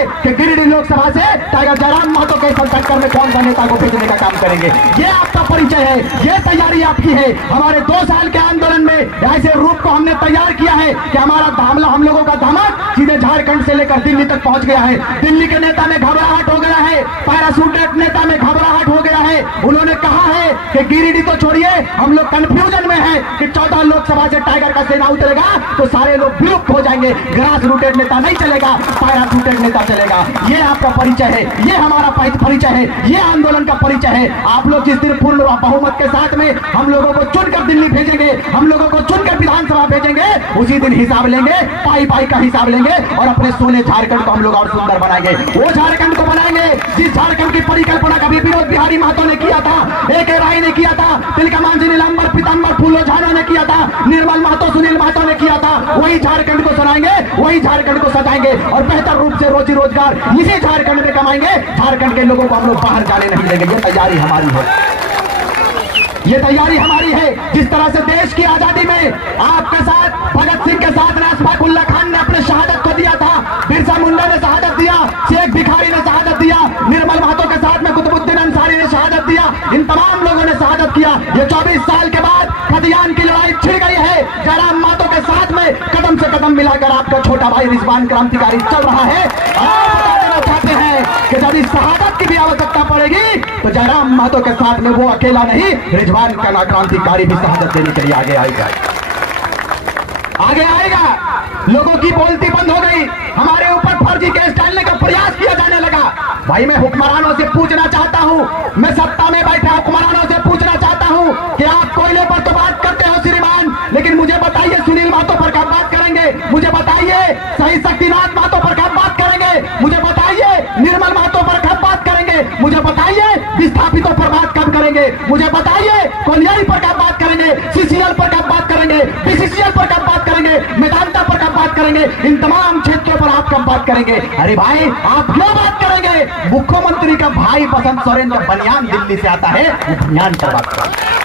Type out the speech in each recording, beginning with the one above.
है कि गिरिडीह लोकसभा से टाइगर जयराम महतो के टक्कर में कौन सा नेता को भेजने का काम करेंगे। ये आपका परिचय है, ये तैयारी आपकी है। हमारे 2 साल के आंदोलन में ऐसे रूप को हमने तैयार किया है कि हमारा हमला, हम लोगों का धमक सीधे झारखंड से लेकर दिल्ली तक पहुंच गया है। दिल्ली के नेता में घबराहट हो गया है, पैराशूटेड नेता में घबराहट हो गया है। उन्होंने कहा है कि गिरिडीह तो छोड़िए, हम लोग कंफ्यूजन में हैं कि 14 लोकसभा से टाइगर का सेना उतरेगा तो सारे लोग विलुप्त हो जाएंगे, ग्रास रूटेड नेता नहीं चलेगा, पैराशूटेड नेता चलेगा। ये आपका परिचय है, ये हमारा परिचय है, ये आंदोलन का परिचय है। आप लोग जिस दिन पूर्ण बहुमत के साथ में हम लोगों को चुनकर दिल्ली भेजेंगे, हम लोगों को चुनकर विधानसभा भेजेंगे, उसी दिन हिसाब लेंगे, पाई पाई का हिसाब लेंगे और अपने सोने झारखंड को हम लोग और सुंदर बनाएंगे। वो झारखंड को बनाएंगे जिस झारखंड की परिकल्पना कभी विनोद बिहारी महतो ने किया था, A.K. राय ने किया था, तिलकमांझी नीलांबर पीतांबर फूलो झानो ने किया था, निर्मल महतो सुनील महतो ने किया था। वही झारखंड को सुनाएंगे, वही झारखंड को सजाएंगे और बेहतर रूप से रोजी रोजगार इसी झारखंड में कमाएंगे। झारखंड के लोगों को हम लोग बाहर जाने नहीं देंगे। ये तैयारी हमारी है, ये तैयारी हमारी है। जिस तरह से देश की आजादी में आपके साथ, भगत सिंह के साथ अशफाक उल्लाह खान ने अपने शहादत को दिया था, बिरसा मुंडा ने शहादत दिया, शेख भिखारी ने शहादत दिया, निर्मल महतो के साथ में कुतुबुद्दीन अंसारी ने शहादत दिया, इन तमाम लोगों ने शहादत किया। ये 24 साल के बाद खदियान की लड़ाई छिड़ गई है। जयराम महतो के साथ में कदम से कदम मिलाकर आपका छोटा भाई रिजवान क्रांतिकारी चल रहा है। आप बता देना चाहते हैं कि जब इस शहादत की भी आवश्यकता पड़ेगी तो जयराम महतो के साथ में वो अकेला नहीं, रिजवान का क्रांतिकारी भी शहादत देने के लिए आगे आएगा, आगे आएगा। लोगों की बोलती बंद हो गई, हमारे ऊपर फर्जी केस डालने का प्रयास किया जाने लगा। भाई मैं हुक्मरानों से पूछना चाहता हूं, मैं सत्ता में बैठे हुक्मरानों से पूछना चाहता हूं कि आप कोयले पर तो बात करते हो श्रीमान, लेकिन मुझे बताइए सुनील महतो पर कब बात करेंगे? मुझे बताइए शहीद शक्तिनाथ महतो पर कब बात करेंगे? मुझे बताइए निर्मल महतो पर कब बात करेंगे? मुझे बताइए विस्थापितों पर बात कब करेंगे? मुझे बताइए कोलियारी पर कब बात करेंगे? सीसीएल पर कब बात करेंगे? बीसीसीएल पर कब बात करेंगे? मेदांता पर कब बात करेंगे? इन तमाम क्षेत्रों पर आप कब बात करेंगे? अरे भाई आप क्यों बात करेंगे? मुख्यमंत्री का भाई बसंत सोरेन जब बनियान दिल्ली से आता है, वो बनियान पर बात करेंगे,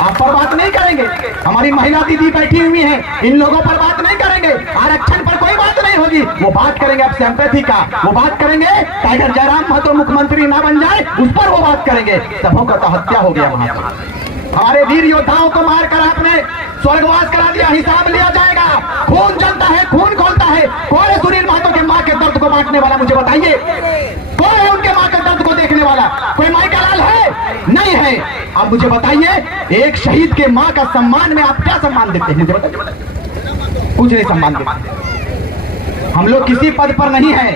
आप पर बात नहीं करेंगे। हमारी महिला दीदी बैठी हुई हैं, इन लोगों पर बात नहीं करेंगे। आरक्षण पर कोई बात नहीं होगी, वो बात करेंगे अब सिंपैथी का, वो बात करेंगे टाइगर जयराम महतो मुख्यमंत्री ना बन जाए उस पर वो बात करेंगे। सबों का तो हत्या हो गया वहां पर, हमारे वीर योद्धाओं को मारकर आपने स्वर्गवास करा दिया, हिसाब लिया जाएगा। खून जलता है, खून खोलता है। कौन है सुनील महतो के मां के दर्द को बांटने वाला? मुझे बताइए, कौन है उनके मां के दर्द को देखने वाला? कोई माइका लाल है? नहीं है। अब मुझे बताइए, एक शहीद के मां का सम्मान में आप क्या सम्मान देते हैं? मुझे बताइए, कुछ नहीं सम्मान देते। हम लोग किसी पद पर नहीं है।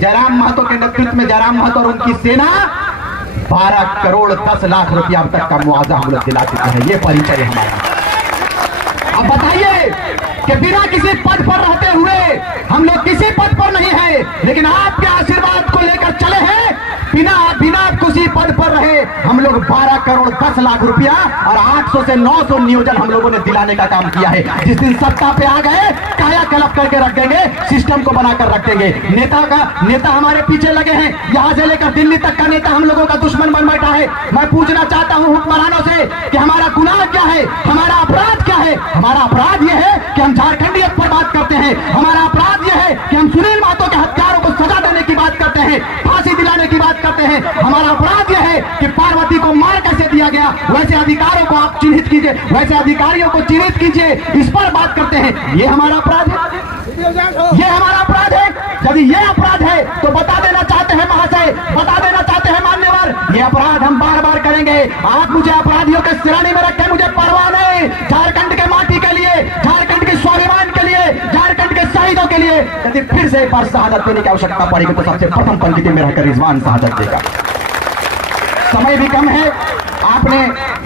जयराम महतो के नेतृत्व में जयराम महतो और उनकी सेना 12 करोड़ 10 लाख रुपया अब तक का मुआवजा हम लोग दिला चुके हैं। ये परिचय हमारा। अब बताइए कि बिना किसी पद पर रहते हुए हम लोग किसी पद पर नहीं है, लेकिन आपके आशीर्वाद को लेकर चले हैं। बिना किसी पद पर रहे हम लोग 12 करोड़ 10 लाख रुपया और 800 से 900 नियोजन हम लोगों ने दिलाने का काम किया है। जिस दिन सत्ता पे आ गए, काया कलप करके रख देंगे, सिस्टम को बनाकर रख देंगे। नेता हमारे पीछे लगे हैं, यहां से लेकर दिल्ली तक का नेता हम लोगों का दुश्मन बन बैठा है। मैं पूछना चाहता हूं हुक्मरानों से कि हमारा गुनाह क्या है, हमारा अपराध क्या है? हमारा अपराध यह है कि हम झारखंडियत पर बात करते हैं। हमारा अपराध यह है कि हम सुनील महतो के हत्यारों को सजा देने की बात करते हैं, फांसी दिलाने की बात करते हैं। हमारा अपराध यह है कि पार्वती को मार कैसे दिया गया, वैसे अधिकारों को आप चिन्हित कीजिए, वैसे अधिकारियों को चिन्हित कीजिए, इस पर बात करते हैं। ये हमारा अपराध है, ये हमारा अपराध है। यदि ये अपराध है तो बता देना चाहते हैं महाशय, बता देना चाहते हैं मान्यवर, ये अपराध हम बार बार करेंगे। आप मुझे अपराधियों के श्रेणी में रखें, मुझे परवाह नहीं। झारखंड के माटी के लिए, झारखंड के स्वाभिमान के लिए, झारखंड के शहीदों के लिए यदि फिर से एक बार शहादत देने की आवश्यकता पड़ेगी तो सबसे प्रथम पंक्ति में रहकर रिजवान शहादत देगा। समय भी कम है, आपने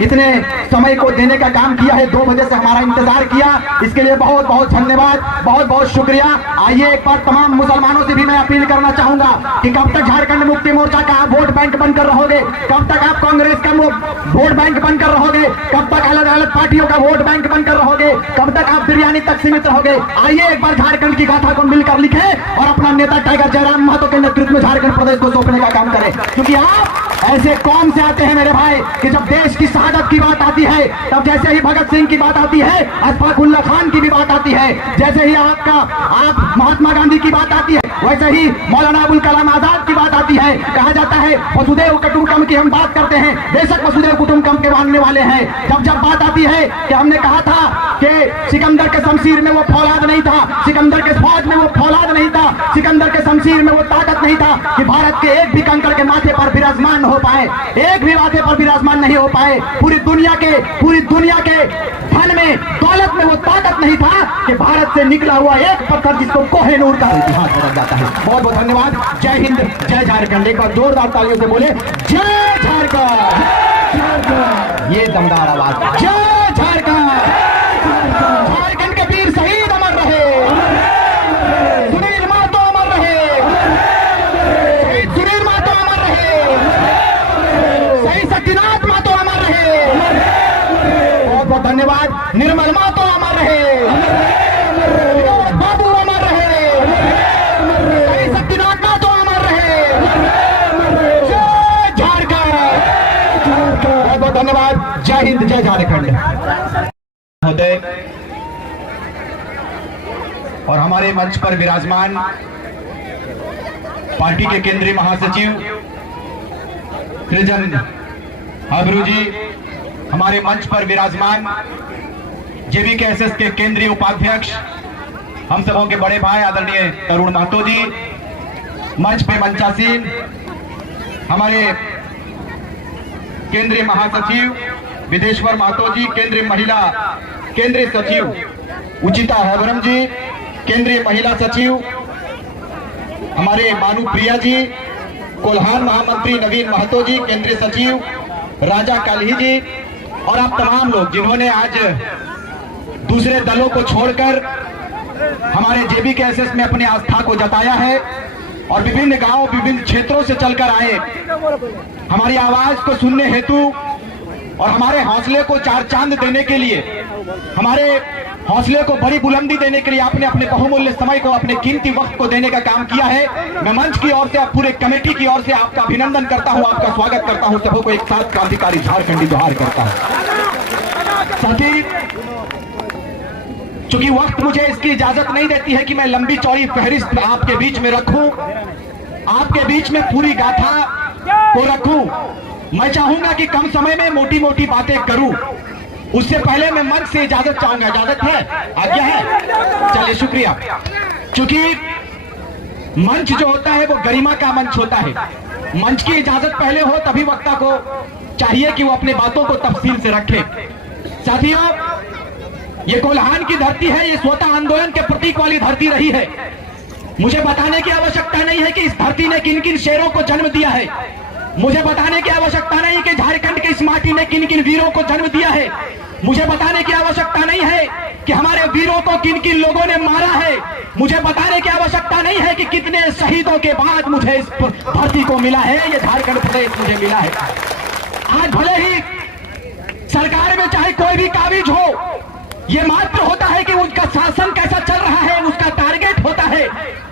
इतने समय को देने का काम किया है, 2 बजे से हमारा इंतजार किया, इसके लिए बहुत बहुत धन्यवाद, बहुत बहुत शुक्रिया। आइए एक बार तमाम मुसलमानों से भी मैं अपील करना चाहूंगा कि कब तक झारखंड मुक्ति मोर्चा का आप वोट बैंक बनकर रहोगे, कब तक आप कांग्रेस का वोट बैंक बनकर रहोगे, कब तक अलग अलग पार्टियों का वोट बैंक बनकर रहोगे, कब तक आप बिरयानी तक सीमित रहोगे? आइए एक बार झारखंड की गाथा को मिलकर लिखें और अपना नेता टाइगर जयराम महतो के नेतृत्व में झारखंड प्रदेश को सौंपने का काम करें। क्योंकि आप ऐसे कौम से आते हैं मेरे भाई कि जब देश की शहादत की बात आती है, तब जैसे ही भगत सिंह की बात आती है, अशफाक उल्लाह खान की भी बात आती है, जैसे ही आप महात्मा गांधी की बात आती है, वैसे ही मौलाना अबुल कलाम आजाद की बात आती है, कहा जाता है वसुदेव कुटुंबकम की हम बात करते हैं, बेशक वसुदेव कुटुंबकम के मानने वाले हैं। जब बात आती है कि हमने कहा था कि सिकंदर के शमशीर में वो फौलाद नहीं था, सिकंदर के फौज में वो फौलाद नहीं था, सिकंदर के शमशीर में वो ताकत नहीं था कि भारत के एक भी कंकड़ के माथे पर विराजमान हो पाए, एक भी माथे पर विराजमान नहीं हो पाए। पूरी दुनिया के धन में, दौलत में वो ताकत नहीं था कि भारत से निकला हुआ एक पत्थर जिसको कोहिनूर का इतिहास बदल जाता है। बहुत बहुत धन्यवाद। जय हिंद, जय झारखंड। एक बार जोरदार तालियों से बोले जय झारखंड। ये दमदार आवाज, जय झारखंड। झारखंड के वीर शहीद अमर रहे, सुनील महतो अमर रहे, शहीद सुनील महतो अमर रहे, शहीद सत्यनाथ महतो अमर रहे। बहुत बहुत धन्यवाद। निर्मल महतो अमर रहे, बाबू अमर रहे, शहीद सत्यनाथ महतो अमर रहे। जय झारखंड। बहुत बहुत धन्यवाद। जय हिंद, जय झारखंड। महोदय और हमारे मंच पर विराजमान पार्टी के केंद्रीय महासचिव सृजन अबरू जी, हमारे मंच पर विराजमान जेबीकेएसएस के केंद्रीय उपाध्यक्ष, हम सबों के बड़े भाई आदरणीय तरुण महतो जी, मंच पे मंचासीन हमारे केंद्रीय महासचिव विदेश्वर महतो जी, केंद्रीय सचिव उचिता हैबरम जी, केंद्रीय महिला सचिव हमारे मानू प्रिया जी, कोल्हान महामंत्री नवीन महतो जी, केंद्रीय सचिव राजा काल्ही जी, और आप तमाम लोग जिन्होंने आज दूसरे दलों को छोड़कर हमारे जेबीकेएसएस में अपनी आस्था को जताया है और विभिन्न गांवों, विभिन्न क्षेत्रों से चलकर आए, हमारी आवाज को सुनने हेतु और हमारे हौसले को चार चांद देने के लिए, हमारे हौसले को बड़ी बुलंदी देने के लिए आपने अपने बहुमूल्य समय को, अपने कीमती वक्त को देने का काम किया है। मैं मंच की ओर से, आप पूरे कमेटी की ओर से आपका अभिनंदन करता हूं, आपका स्वागत करता हूं, सबको एक साथ क्रांतिकारी झारखंडी जोहार करता हूं। साथी, चूंकि वक्त मुझे इसकी इजाजत नहीं देती है कि मैं लंबी चौड़ी फहरिस्त आपके बीच में रखूं, आपके बीच में पूरी गाथा को रखूं, मैं चाहूंगा कि कम समय में मोटी मोटी बातें करूं। उससे पहले मैं मंच से इजाजत चाहूंगा। इजाजत है? आज्ञा है? चलिए, शुक्रिया। क्योंकि मंच जो होता है वो गरिमा का मंच होता है। मंच की इजाजत पहले हो तभी वक्ता को चाहिए कि वो अपने बातों को तफसील से रखे। साथियों, ये कोल्हान की धरती है, ये स्वतः आंदोलन के प्रतीक वाली धरती रही है। मुझे बताने की आवश्यकता नहीं है कि इस धरती ने किन किन शेरों को जन्म दिया है। मुझे बताने की आवश्यकता नहीं कि झारखंड के इस माटी ने किन किन वीरों को जन्म दिया है। मुझे बताने की आवश्यकता नहीं है कि हमारे वीरों को किन किन लोगों ने मारा है। मुझे बताने की आवश्यकता नहीं है कि कितने शहीदों के बाद मुझे इस धरती को मिला है, ये झारखंड प्रदेश मुझे मिला है। आज भले ही सरकार में चाहे कोई भी काबिज हो, ये मात्र होता है कि उसका शासन कैसा चल रहा है, उसका टारगेट होता है,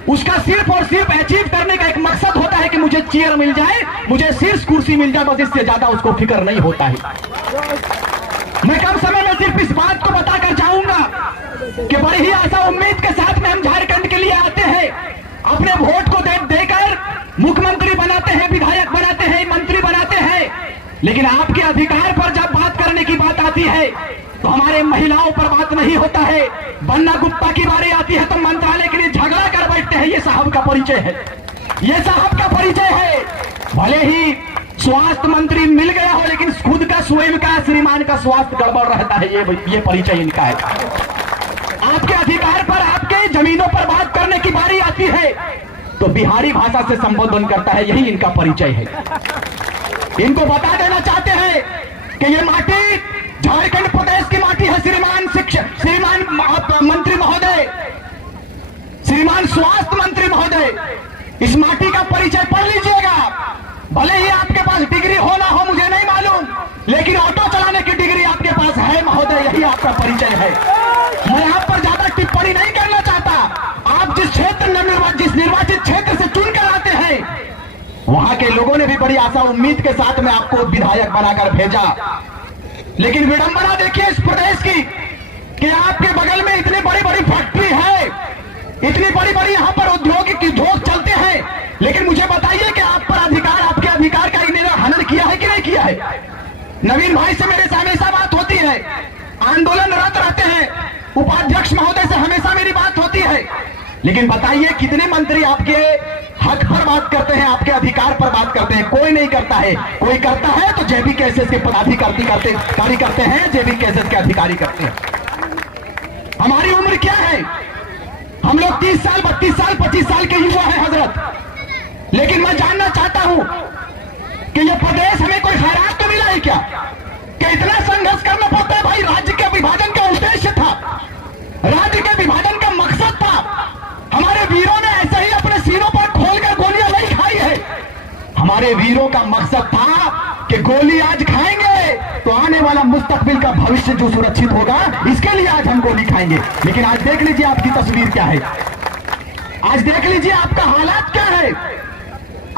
उसका सिर्फ और सिर्फ अचीव करने का एक मकसद होता है कि मुझे चेयर मिल जाए, मुझे शीर्ष कुर्सी मिल जाए, बस इससे ज्यादा उसको फिक्र नहीं होता है। मैं कम समय में सिर्फ इस बात को बताकर जाऊंगा कि बड़ी ही आशा उम्मीद के साथ में हम झारखंड के लिए आते हैं, अपने वोट को देकर मुख्यमंत्री बनाते हैं, विधायक बनाते हैं, मंत्री बनाते हैं, लेकिन आपके अधिकार पर जब बात करने की बात आती है तो हमारे महिलाओं पर बात नहीं होता है। बन्ना गुप्ता की बारी आती है तो मंत्रालय के लिए झगड़ा कर बैठते हैं। ये साहब का परिचय है, ये साहब का परिचय है। भले ही स्वास्थ्य मंत्री मिल गया हो, लेकिन खुद का स्वयं का श्रीमान का स्वास्थ्य गड़बड़ रहता है। ये परिचय इनका है। आपके अधिकार पर, आपके जमीनों पर बात करने की बारी आती है तो बिहारी भाषा से संबोधन करता है। यही इनका परिचय है। इनको बता देना चाहते हैं कि ये माटी झारखंड प्रदेश की माटी है। श्रीमान मंत्री महोदय, श्रीमान स्वास्थ्य मंत्री महोदय, इस माटी का परिचय पढ़ लीजिएगा। भले ही आपके पास डिग्री हो ना हो मुझे नहीं मालूम, लेकिन ऑटो चलाने की डिग्री आपके पास है महोदय, यही आपका परिचय है। मैं आप पर ज्यादा टिप्पणी नहीं करना चाहता। आप जिस निर्वाचित क्षेत्र से चुनकर आते हैं, वहां के लोगों ने भी बड़ी आशा उम्मीद के साथ में आपको विधायक बनाकर भेजा, लेकिन विडंबना देखिए इस प्रदेश की कि आपके बगल में इतनी बड़ी बड़ी फैक्ट्री है, इतनी बड़ी बड़ी यहां पर उद्योग है, आंदोलनरत रहते हैं। उपाध्यक्ष महोदय से हमेशा मेरी बात होती है, लेकिन बताइए कितने मंत्री आपके हक पर बात करते हैं, आपके अधिकार पर बात करते हैं? कोई नहीं करता है। कोई करता है तो जेबी केसेस के पदाधिकारी करते हैं, जेबी केसेस के अधिकारी करते हैं। हमारी उम्र क्या है? हम लोग 30 साल 32 साल 25 साल के युवा हैं हजरत। लेकिन मैं जानना चाहता हूं कि यह प्रदेश हमें कोई खैरात तो मिला है क्या? कि इतना संघर्ष करना पड़ता है? भाई राज्य के विभाजन का उद्देश्य था, राज्य के विभाजन का मकसद था। हमारे वीरों ने ऐसे ही अपने सीनों पर खोलकर गोलियां नहीं खाई है। हमारे वीरों का मकसद था कि गोली आज खाएंगे तो आने वाला मुस्तकबिल का भविष्य जो सुरक्षित होगा, इसके लिए आज हम गोली खाएंगे। लेकिन आज देख लीजिए आपकी तस्वीर क्या है, आज देख लीजिए आपका हालात क्या है।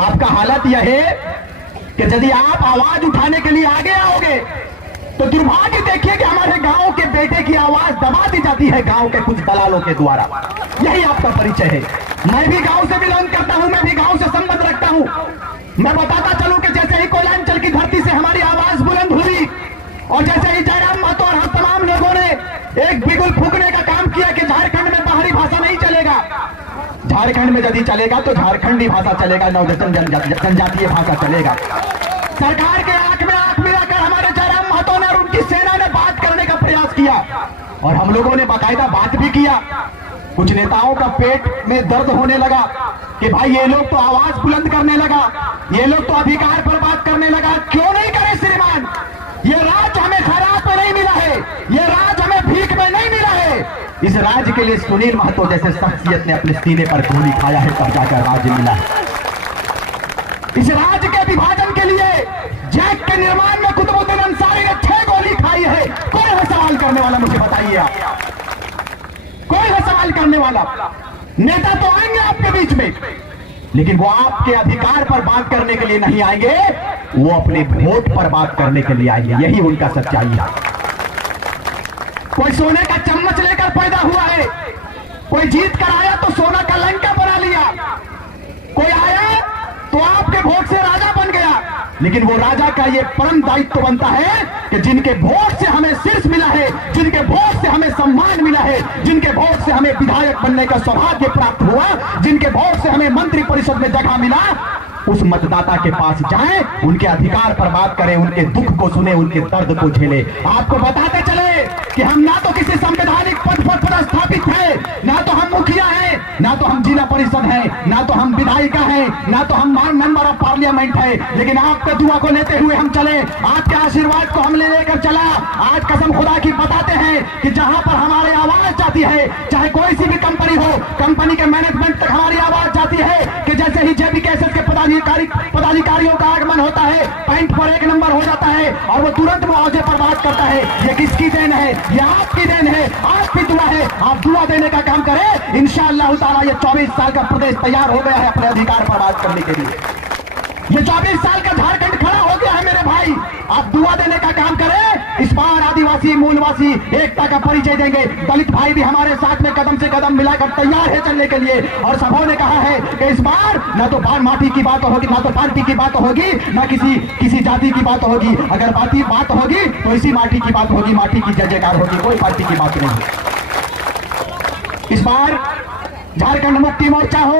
आपका हालत यह है कि यदि आप आवाज उठाने के लिए आगे आओगे तो दुर्भाग्य देखिए कि हमारे गांव के बेटे की आवाज दबा दी जाती है गांव के कुछ दलालों के द्वारा। यही आपका परिचय है। मैं भी गांव से बिलोंग करता हूं, मैं भी गांव से संबंध रखता हूं। मैं बताता चलूं कि जैसे ही कोयलांचल की धरती से हमारी आवाज बुलंद हुई और जैसे ही जयराम महतो और हम तमाम लोगों ने एक बिगुल फूंकने का काम किया कि झारखंड में बाहरी भाषा नहीं चलेगा, झारखंड में यदि चलेगा तो झारखंडी भाषा चलेगा, जनजातीय भाषा चलेगा। सरकार के आंख में आंख मिलाकर हमारे जयराम महतो ने और उनकी सेना ने बात करने का प्रयास किया और हम लोगों ने बाकायदा बात भी किया। कुछ नेताओं का पेट में दर्द होने लगा कि भाई ये लोग तो आवाज बुलंद करने लगा, ये लोग तो अधिकार पर बात करने लगा। क्यों नहीं करे श्रीमान? ये राज हमें खैरात में नहीं मिला है, ये राज हमें भीख में नहीं मिला है। इस राज्य के लिए सुनील महतो जैसे शख्सियत ने अपने सीने पर गोली खाया है, तब जाकर राज्य मिला है। इस राज्य के विभाजन के लिए जैक के निर्माण में कुतुबुद्दीन अंसारी ने 6 गोली खाई है। कौन है सवाल करने वाला? मुझे बताइए आप, कौन है सवाल करने वाला? नेता तो आएंगे आपके बीच में, लेकिन वो आपके अधिकार पर बात करने के लिए नहीं आएंगे, वो अपने वोट पर बात करने के लिए आएंगे। यही उनका सच्चाई है। कोई सोने का चम्मच लेकर पैदा हुआ है, कोई जीत कर आया तो सोना का लंका बना लिया, कोई आया तो आपके वोट से राजा बन गया। लेकिन वो राजा का ये परम दायित्व बनता है कि जिनके वोट से हमें शीर्ष मिला है, जिनके वोट से हमें सम्मान मिला है, जिनके वोट से हमें विधायक बनने का सौभाग्य प्राप्त हुआ, जिनके वोट से हमें मंत्री परिषद में जगह मिला, उस मतदाता के पास जाएं, उनके अधिकार पर बात करें, उनके दुख को सुने, उनके दर्द को झेले। आपको बताते चले कि हम ना तो किसी संवैधानिक पद पर पदस्थापित है, ना तो हम मुखिया हैं, ना तो हम जिला परिषद हैं, ना तो हम विधायिका हैं, ना तो हम मेंबर ऑफ पार्लियामेंट है। लेकिन आपके दुआ को लेते हुए हम चले, आपके आशीर्वाद को हम लेकर चला। आज कसम खुदा की बताते हैं कि जहां पर हमारी आवाज जाती है, चाहे कोई सी भी कंपनी हो, कंपनी के मैनेजमेंट तक हमारी आवाज जाती है कि जैसे ही जेबी केसेस के पदाधिकारियों का आगमन होता है, पॉइंट पर 1 नंबर हो जाता है और वो तुरंत मुआवजे पर बात करता है। ये किसकी देन है? ये आपकी देन है, आपकी दुआ है। आप दुआ देने का काम करें, इंशाअल्लाह ताला ये 24 साल का प्रदेश तैयार हो गया है अपने अधिकार पर बात करने के लिए। ये 24 साल का झारखंड खड़ा हो गया है मेरे भाई। आप दुआ देने का काम करें। इस बार आदिवासी मूलवासी एकता का परिचय देंगे। दलित भाई भी हमारे साथ में कदम से कदम मिलाकर तैयार है चलने के लिए। और सबों ने कहा है कि इस बार ना तो माटी की बात होगी, ना तो पार्टी की बात होगी, ना किसी जाति की बात होगी। अगर बात होगी तो इसी माटी की बात होगी, माटी की जय जयकार होगी, कोई पार्टी की बात नहीं। इस बार झारखंड मुक्ति मोर्चा हो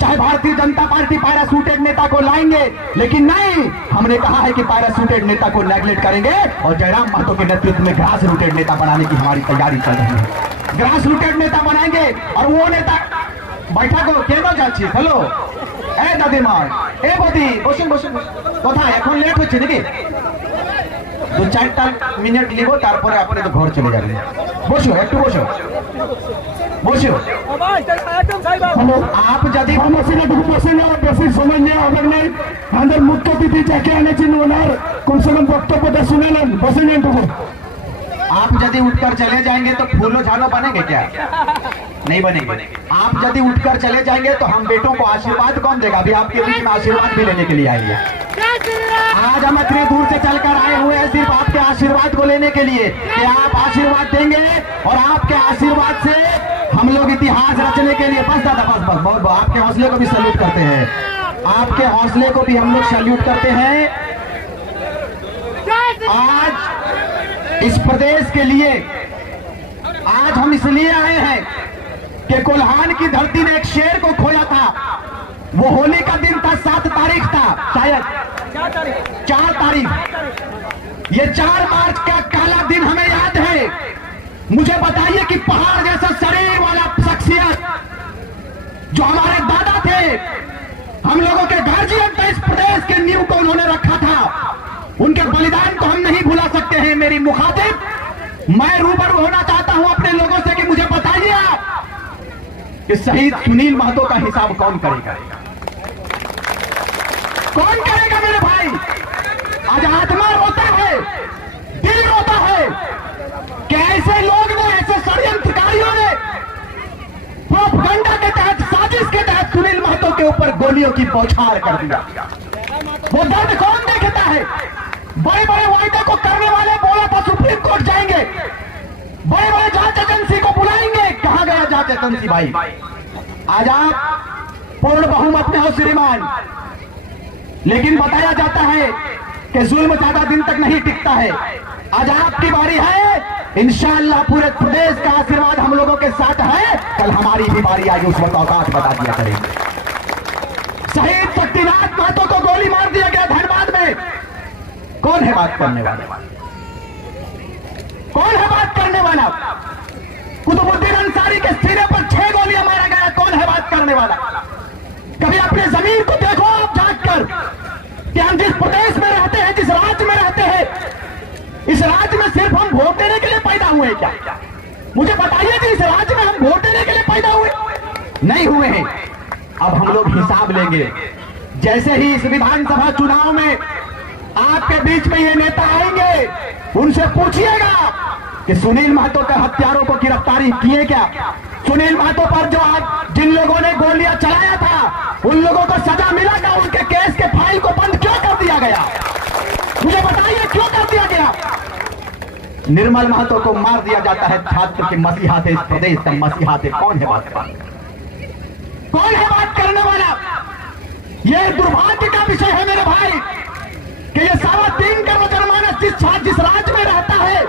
चाहे भारतीय जनता पार्टी पैराशूटेड नेता को लाएंगे, लेकिन नहीं, हमने कहा है कि पैराशूटेड नेता को नेगलेक्ट करेंगे और जयराम महतो के नेतृत्व में ग्रास रूटेड नेता बनाने की हमारी तैयारी चल रही है। ग्रास रूटेड नेता बनाएंगे और वो नेता बैठा को केनो जाच्छी हेलो ए दादीमा ए बदी बसुन बसुन कथा এখন লেট হচ্ছে নাকি 2-4 মিনিট লিখো তারপরে আপনি তো ঘর চলে যাবেন। বসো একটু বসো বসো हेलो आप यदि বেশি সময় নেওয়া হবে না। আমাদের মুখ্য অতিথি যাকে এনেছেন ওনার কমসে কম বক্তব্যটা শুনে নেন, বসে নেন। आप यदि उठकर चले जाएंगे तो फूलो झालो बनेंगे क्या? नहीं बनेंगे। आप यदि उठकर चले जाएंगे तो हम बेटों को आशीर्वाद कौन देगा? अभी आपके बीच में आशीर्वाद भी लेने के लिए आएंगे। आज हम इतनी दूर से चलकर आए हुए हैं सिर्फ आपके आशीर्वाद को लेने के लिए कि आप आशीर्वाद देंगे और आपके आशीर्वाद से हम लोग इतिहास रचने के लिए। बस दादा बस बस बहुत आपके हौसले को भी सैल्यूट करते हैं, आपके हौसले को भी हम लोग सैल्यूट करते हैं। आज इस प्रदेश के लिए आज हम इसलिए आए हैं कि कोल्हान की धरती ने एक शेर को खोया था। वो होली का दिन था, 7 तारीख था, शायद 4 तारीख। ये 4 मार्च का काला दिन हमें याद है। मुझे बताइए कि पहाड़ जैसा शरीर वाला शख्सियत जो हमारे दादा थे, हम लोगों के गार्जियन थे, इस प्रदेश के नींव को उन्होंने रखा था, उनके बलिदान को हम नहीं भुला सकते हैं। मेरी मुखातिब, मैं रूबरू होना चाहता हूं अपने लोगों से कि मुझे बताइए आप कि शहीद सुनील महतो का हिसाब कौन करेगा? कौन करेगा मेरे भाई? आज आत्मा रोता है, दिल रोता है कि ऐसे लोग ने, ऐसे षड्यंत्रकारियों ने प्रोपगंडा के तहत, साजिश के तहत सुनील महतो के ऊपर गोलियों की बौछार कर दिया। वो दर्द कौन देखता है? बड़े बड़े वायदे को करने वाले बोला था सुप्रीम कोर्ट जाएंगे, बड़े बड़े जांच एजेंसी को बुलाएंगे। कहां गया जांच एजेंसी भाई? आज आप पूर्ण बहुमत में हो श्रीमान, लेकिन बताया जाता है कि जुल्म ज्यादा दिन तक नहीं टिकता है। आज आपकी बारी है, इंशाअल्लाह पूरे प्रदेश का आशीर्वाद हम लोगों के साथ है। कल हमारी भी बारी आएगी, उस वक्त औकात बता दिया करेंगे। शहीद शक्तिनाथ महतो को गोली मार दिया गया धनबाद में। कौन है बात करने वाला? कौन है बात करने वाला? कुतुबुद्दीन अंसारी के सीने पर 6 गोलियां मारा गया। कौन है बात करने वाला? कभी अपने जमीन को देखो आप झांक कर कि हम जिस प्रदेश में रहते हैं, जिस राज्य में रहते हैं, इस राज्य में सिर्फ हम वोट देने के लिए पैदा हुए क्या? मुझे बताइए कि इस राज्य में हम वोट देने के लिए पैदा हुए? नहीं हुए हैं। अब हम लोग हिसाब लेंगे। जैसे ही इस विधानसभा चुनाव में आपके बीच में ये नेता आएंगे, उनसे पूछिएगा कि सुनील महतो के हत्यारों को गिरफ्तारी किए क्या? सुनील महतो पर जो आज जिन लोगों ने गोलियां चलाया था, उन लोगों को सजा मिला था? उनके केस के फाइल को बंद क्यों कर दिया गया? मुझे बताइए क्यों कर दिया गया? निर्मल महतो को मार दिया जाता है। छात्र के मसीहा थे, इस प्रदेश का मसीहा थे। कौन है बात कौन है बात करने वाला? यह दुर्भाग्य का विषय है मेरे भाई कि ये 3.25 करोड़ जुर्माना जिस राज्य में रहता है,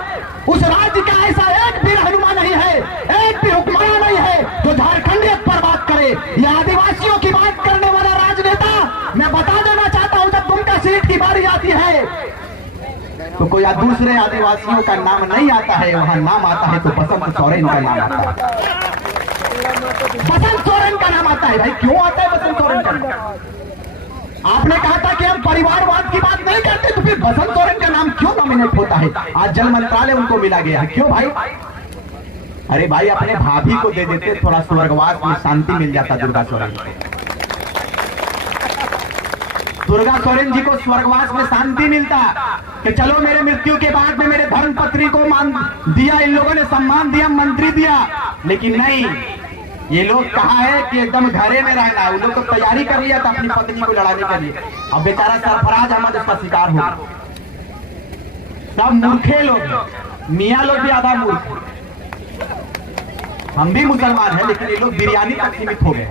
उस राज्य का ऐसा एक भी रहनुमा नहीं है, एक भी हुक्मरान नहीं है जो झारखंडियत पर बात करे या आदिवासियों की बात करने वाला राजनेता। मैं बता देना चाहता हूं, जब तुमका सीट की बारी आती है तो कोई दूसरे आदिवासियों का नाम नहीं आता है, वहां नाम आता है तो बसंत सोरेन का नाम आता है। बसंत सोरेन का नाम आता है। भाई क्यों आता है बसंत सोरेन का नाम? आपने कहा था कि हम परिवारवाद की बात नहीं करते, तो फिर बसंत सोरेन का नाम क्यों नॉमिनेट होता है? आज जल मंत्रालय उनको मिला गया है, क्यों भाई? अरे भाई अपने भाभी को दे देते, थोड़ा स्वर्गवास में शांति मिल जाता। दुर्गा सोरेन जी को स्वर्गवास में शांति मिलता कि चलो मेरे मृत्यु के बाद में मेरे धर्म पत्नी को मान दिया, इन लोगों ने सम्मान दिया, मंत्री दिया। लेकिन नहीं, ये लोग कहा है कि एकदम घरे में रहना है। उन लोग तो तैयारी कर लिया था अपनी पत्नी को लड़ाने के लिए। अब बेचारा सरफराज अहमद उसका शिकार हुआ। सब मूर्खे लोग, मियाँ लोग भी आधा मूर्ख। हम भी मुसलमान हैं, लेकिन ये लोग बिरयानी तक सीमित हो गए।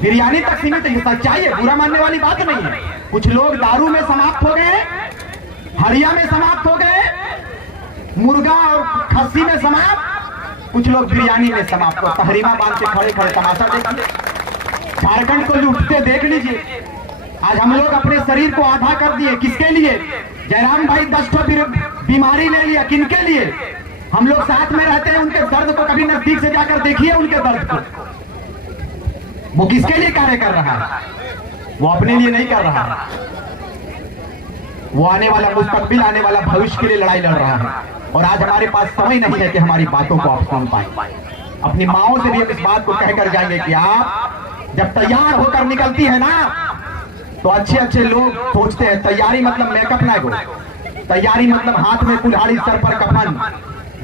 बिरयानी तक सीमित है, सच्चाई है, बुरा मानने वाली बात नहीं है। कुछ लोग दारू में समाप्त हो गए, हरिया में समाप्त हो गए, मुर्गा और खस्सी में समाप्त, कुछ लोग बिरयानी में समाप्त हो। तहरीमा बांध के खड़े खड़े तमाशा देखिए, झारखंड को लूटते देख लीजिए। आज हम लोग अपने शरीर को आधा कर दिए, किसके लिए? जयराम भाई 10 बीमारी ले लिया, किनके लिए? हम लोग साथ में रहते हैं, उनके दर्द को कभी नजदीक से जाकर देखिए, उनके दर्द को। वो किसके लिए कार्य कर रहा है? वो अपने लिए नहीं कर रहा है, वो आने वाला मुस्तकबिल, आने वाला भविष्य के लिए लड़ाई लड़ रहा है। और आज हमारे पास समय नहीं है कि हमारी बातों को आप सुन पाए। अपनी माओं से भी हम इस बात को कहकर जाएंगे कि आप जब तैयार होकर निकलती है ना, तो अच्छे अच्छे लोग सोचते हैं तैयारी मतलब मेकअप ना हो, तैयारी मतलब हाथ में कुल्हाड़ी, सर पर कफन।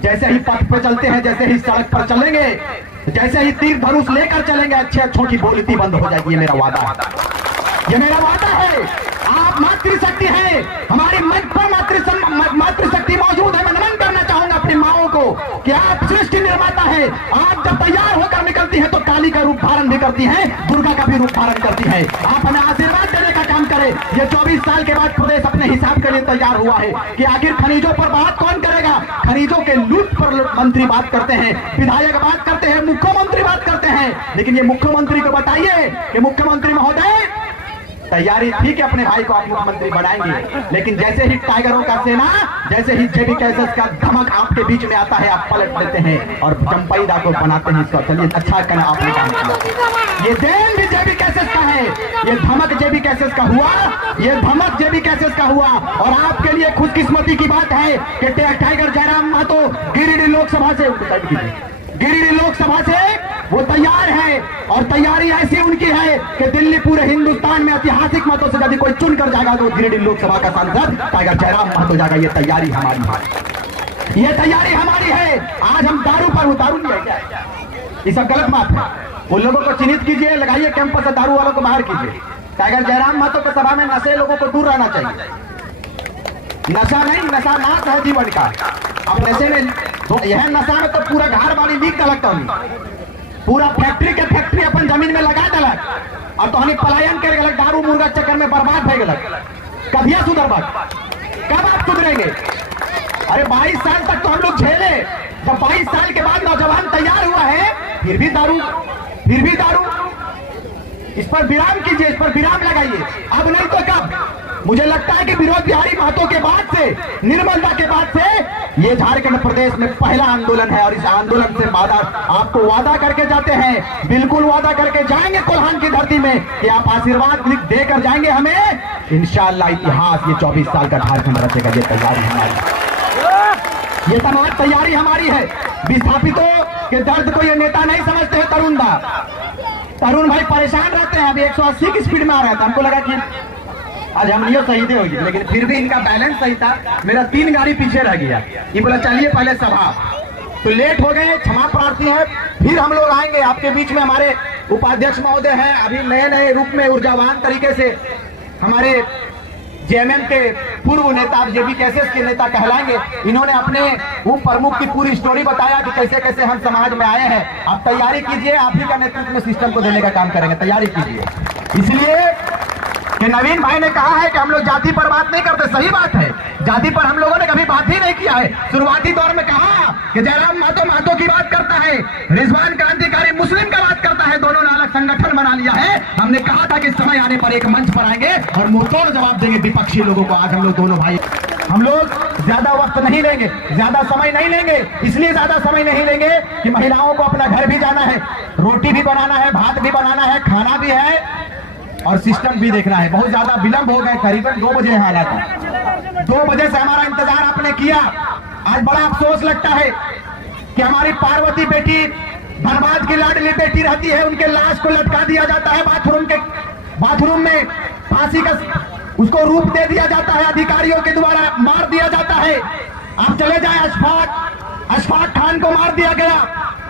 जैसे ही पथ पर चलते हैं, जैसे ही सड़क पर चलेंगे, जैसे ही तीर धनुष लेकर चलेंगे, अच्छे अच्छों की बोलती बंद हो जाएगी। ये मेरा वादा है, ये मेरा वादा है। आप मातृशक्ति हैं, हमारी मंच पर मातृशक्ति मौजूद है। मैं नमन करना चाहूंगा अपनी माओं को कि आप सृष्टि निर्माता है। आप जब तैयार होकर निकलती है तो काली का रूप धारण भी करती है, दुर्गा का भी रूप धारण करती है। आप हमें आशीर्वाद देने का काम करें। है। ये 24 साल के बाद प्रदेश अपने हिसाब के लिए तैयार हुआ है कि आखिर खनिजों पर बात कौन करेगा। खनिजों के लूट पर मंत्री बात करते हैं, विधायक बात करते हैं, मुख्यमंत्री बात करते हैं, लेकिन ये मुख्यमंत्री को बताइए कि मुख्यमंत्री महोदय तैयारी ठीक है, अपने भाई को आप मुख्यमंत्री बनाएंगे, लेकिन जैसे ही टाइगरों का सेना, जैसे ही जेबी कैसेस का धमक आपके बीच में आता है, आप पलट लेते हैं और चंपईदा को बनाते हैं इसका। चलिए अच्छा कहना आपने काम किया। ये देन भी जेबी कैसेस का है, ये धमक जेबी कैसेस का हुआ, ये धमक जेबी कैसेस का हुआ। और आपके लिए खुशकिस्मती की बात है कि टाइगर जयराम महतो गिरिडीह लोकसभा से, गिरिडीह लोकसभा से वो तैयार है, और तैयारी ऐसी उनकी है कि दिल्ली पूरे हिंदुस्तान में ऐतिहासिक मतों से यदि कोई चुन कर जाएगा तो गिरिडीह लोकसभा का सांसद टाइगर जयराम महतो जाएगा। ये तैयारी हमारी है, ये तैयारी हमारी है। आज हम दारू पर उतारू नहीं है क्या? ये सब गलत बात है। उन लोगों को चिन्हित कीजिए, लगाइए कैंपस से, दारू वालों को बाहर कीजिए। टाइगर जयराम महतो के सभा में नशे लोगों को दूर रहना चाहिए। नशा नहीं, नशा नाश है जीवन का। अब नशे में यह नशा में तो पूरा घर वाली लीक लगता हूँ, पूरा फैक्ट्री के फैक्ट्री अपन जमीन में लगा दिलक और तो हमें पलायन कर गलत, दारू मुर्गा चक्कर में बर्बाद हो गलक। कभी सुधरबक, कब आप सुधरेंगे? अरे 22 साल तक तो हम लोग झेले, जब 22 साल के बाद नौजवान तैयार हुआ है फिर भी दारू, फिर भी दारू। इस पर विराम कीजिए, इस पर विराम लगाइए। अब नहीं तो कब? मुझे लगता है कि विनोद बिहारी महतो के बाद से, निर्मलदा के बाद से ये झारखंड प्रदेश में पहला आंदोलन है, और इस आंदोलन से वादा आपको वादा करके जाते हैं, बिल्कुल वादा करके जाएंगे कोल्हान की धरती में कि आप आशीर्वाद देकर जाएंगे हमें। इंशाअल्लाह इतिहास ये 24 साल का झारखंड रचेगा। ये तैयारी हमारी, ये तमाम तैयारी हमारी है। विस्थापितों के दर्द को ये नेता नहीं समझते हैं। तरुण भाई परेशान रहते हैं, अभी 180 की स्पीड में आ रहा था, हमको लगा कि आज हमलियों शहीदे होगी, लेकिन फिर भी इनका बैलेंस सही था। मेरा 3 गाड़ी पीछे रह गया, ये बोला चलिए पहले सभा, तो लेट हो गए, क्षमा प्रार्थी है। फिर हम लोग आएंगे आपके बीच में। हमारे उपाध्यक्ष महोदय हैं, अभी नए नए रूप में ऊर्जावान तरीके से हमारे जेएमएम के पूर्व नेता, जेबी कैसेस के नेता कहलाएंगे। इन्होंने अपने उप प्रमुख की पूरी स्टोरी बताया कि कैसे कैसे हम समाज में आए हैं। आप तैयारी कीजिए, आप ही का नेतृत्व में सिस्टम को देने का काम करेंगे, तैयारी कीजिए। इसलिए कि नवीन भाई ने कहा है कि हम लोग जाति पर बात नहीं करते, सही बात है, जाति पर हम लोगों ने कभी बात ही नहीं किया है। शुरुआती दौर में कहा कि जयराम महतो महतो की बात करता है, रिजवान क्रांतिकारी मुस्लिम का बात करता है, दोनों ने अलग संगठन बना लिया है। हमने कहा था कि समय आने पर एक मंच पर आएंगे और मुंहतोड़ जवाब देंगे विपक्षी लोगों को। आज हम लोग दोनों भाई, हम लोग ज्यादा वक्त नहीं लेंगे, ज्यादा समय नहीं लेंगे। इसलिए ज्यादा समय नहीं लेंगे कि महिलाओं को अपना घर भी जाना है, रोटी भी बनाना है, भात भी बनाना है, खाना भी है और सिस्टम भी देखना है। बहुत ज्यादा विलंब हो गए, करीबन 2 बजे यहाँ आना था, 2 बजे से हमारा इंतजार आपने किया। आज बड़ा अफसोस लगता है कि हमारी पार्वती बेटी, धनबाद की लाडली बेटी रहती है, उनके लाश को लटका दिया जाता है बाथरूम में, फांसी का उसको रूप दे दिया जाता है, अधिकारियों के द्वारा मार दिया जाता है। आप चले जाए, अशफाक खान को मार दिया गया,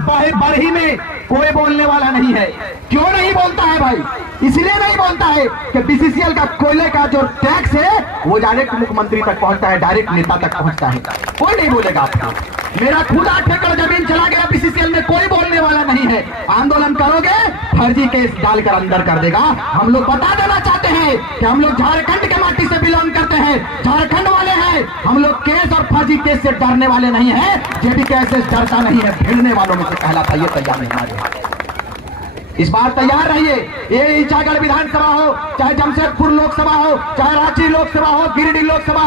बरही में कोई बोलने वाला नहीं है। क्यों नहीं बोलता है भाई? इसलिए नहीं बोलता है कि बीसीसीएल का कोयले का जो टैक्स है वो डायरेक्ट मुख्यमंत्री तक पहुंचता है, डायरेक्ट नेता तक पहुंचता है। कोई नहीं बोलेगा आपको। मेरा खुद 8 एकड़ जमीन चला गया बीसीसीएल में, कोई बोलने वाला नहीं है। आंदोलन करोगे, फर्जी केस डालकर अंदर कर देगा। हम लोग बता देना चाहते हैं कि हम लोग झारखंड के माटी से बिलोंग करते हैं, झारखंड वाले हैं। हम लोग केस और फर्जी केस से डरने वाले नहीं है। जेबी कैसेस डरता नहीं है, भिड़ने वालों में से कहलाता। ये तैयार नहीं हमारे, इस बार तैयार रहिए। ये ईचागढ़ विधानसभा हो, चाहे जमशेदपुर लोकसभा हो, चाहे रांची लोकसभा हो, गिरिडीह लोकसभा